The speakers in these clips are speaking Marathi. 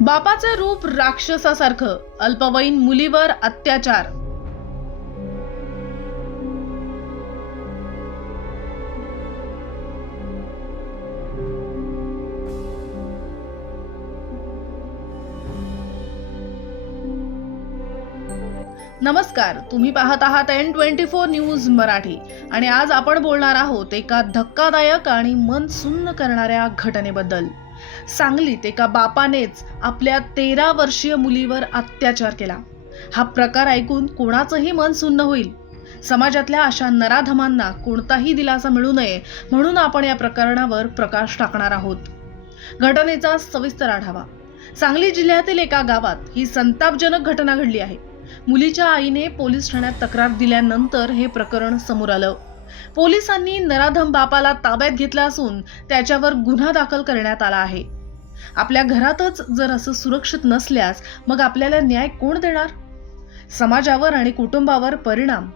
बापाचे रूप राक्षसासारखं, अल्पवयीन मुलीवर अत्याचार। नमस्कार, तुम्ही पाहत आहात N24 न्यूज मराठी आणि आज आपण बोलणार आहोत एका धक्कादायक आणि मन सुन्न करणाऱ्या घटनेबद्दल। सांगलीत एका बापानेच आपल्या 13 वर्षीय मुलीवर अत्याचार केला। हा प्रकार ऐकून कोणाचंही मन सुन्न होईल। समाजातल्या अशा नराधमांना कोणताही दिलासा मिळू नये म्हणून आपण या प्रकरणावर प्रकाश टाकणार आहोत। घटनेचा सविस्तर आढावा। सांगली जिल्ह्यातील एका गावात ही संतापजनक घटना घडली आहे। मुलीच्या आईने पोलीस ठाण्यात तक्रार दिल्यानंतर हे प्रकरण समोर आलं। पोलिसांनी नराधम बापाला ताब्यात घेतलं असून त्याच्यावर गुन्हा दाखल करण्यात आला आहे। आपल्या घरातच जर असं सुरक्षित नसल्यास मग आपल्याला न्याय कोण देणार? समाजावर आणि कुटुंबावर परिणाम।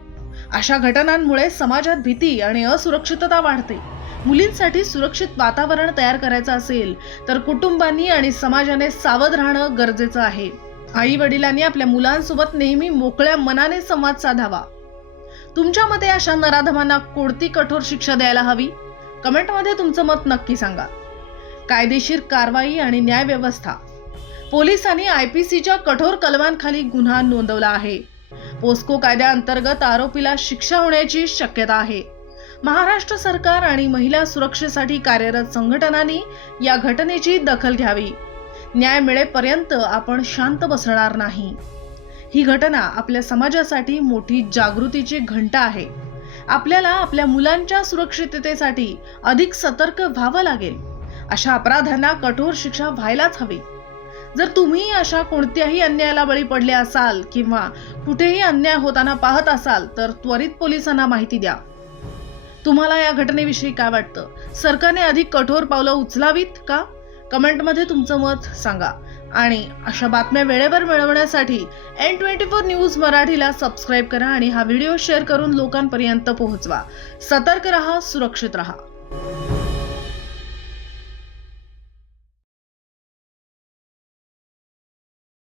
अशा घटनांमुळे समाजात भीती आणि असुरक्षितता वाढते। मुलींसाठी सुरक्षित वातावरण तयार करायचं असेल तर कुटुंबांनी आणि समाजाने सावध राहणं गरजेचं आहे। आई वडिलांनी आपल्या मुलांसोबत नेहमी मोकळ्या मनाने संवाद साधावा। तुमच्या मते अशा नराधमांना कोणती कठोर शिक्षा द्यायला हवी? कमेंटमध्ये तुमचं मत नक्की सांगा। कायदेशीर कारवाई आणि न्याय व्यवस्था। पोलिसांनी IPCच्या कठोर कलमांखाली गुन्हा नोंदवला आहे। पोस्को कायद्याअंतर्गत आरोपीला शिक्षा होण्याची शक्यता आहे। महाराष्ट्र सरकार आणि महिला सुरक्षेसाठी कार्यरत संघटनांनी या घटनेची दखल घ्यावी। न्याय मिळेपर्यंत आपण शांत बसणार नाही। ही घटना आपल्या समाजासाठी मोठी जागृतीची घंटा आहे। आपल्याला आपल्या मुलांच्या सुरक्षिततेसाठी अधिक सतर्क व्हावं लागेल। अशा अपराधांना कठोर शिक्षा व्हायलाच हवी। जर तुम्ही अशा कोणत्याही अन्यायाला बळी पडले असाल किंवा कुठेही अन्याय होताना पाहत असाल तर त्वरित पोलिसांना माहिती द्या। तुम्हाला या घटनेविषयी काय वाटतं? सरकारने अधिक कठोर पावलं उचलावीत का? कमेंटमध्ये तुमचं मत सांगा आणि अशा बातम्या वेळेवर मिळवण्यासाठी N24 न्यूज मराठीला सबस्क्राईब करा आणि हा व्हिडिओ शेअर करून लोकांपर्यंत पोहोचवा। सतर्क रहा, सुरक्षित रहा।